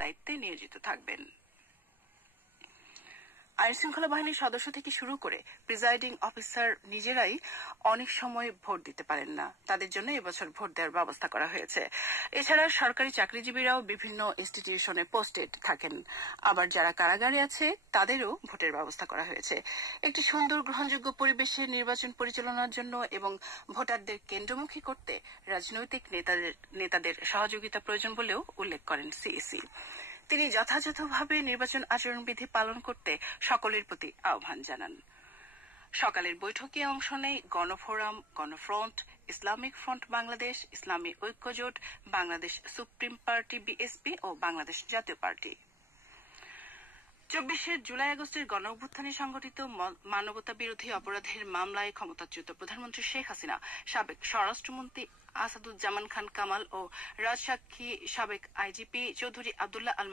দায়িত্বে নিয়োজিত থাকবেন। আইনশৃঙ্খলা বাহিনীর সদস্য থেকে শুরু করে প্রিজাইডিং অফিসার নিজেরাই অনেক সময় ভোট দিতে পারেন না। তাদের জন্য এবছর ভোট দেওয়ার ব্যবস্থা করা হয়েছে। এছাড়া সরকারি চাকরিজীবীরাও বিভিন্ন ইনস্টিটিউশনে পোস্টেড থাকেন। আবার যারা কারাগারে আছে তাদেরও ভোটের ব্যবস্থা করা হয়েছে। একটি সুন্দর গ্রহণযোগ্য পরিবেশে নির্বাচন পরিচালনার জন্য এবং ভোটারদের কেন্দ্রমুখী করতে রাজনৈতিক নেতাদের সহযোগিতা প্রয়োজন বলেও উল্লেখ করেন সিইসি। তিনি যথাযথভাবে নির্বাচন আচরণবিধি পালন করতে সকলের প্রতি আহ্বান জানান। সকালের বৈঠকে অংশ নেয় গণফোরাম, গণফ্রন্ট, ইসলামিক ফ্রন্ট বাংলাদেশ, ইসলামী ঐক্যজোট, বাংলাদেশ সুপ্রিম পার্টি বিএসপি ও বাংলাদেশ জাতীয় পার্টি। ২৪ জুলাই আগস্টের গণঅভ্যুত্থানে সংঘটিত মানবতা বিরোধী অপরাধের মামলায় ক্ষমতাচ্যুত প্রধানমন্ত্রী শেখ হাসিনা, সাবেক স্বরাষ্ট্রমন্ত্রী আসাদুজ্জামান খান কামাল ও রাজসাক্ষী সাবেক আইজিপি চৌধুরী আব্দুল্লাহ আল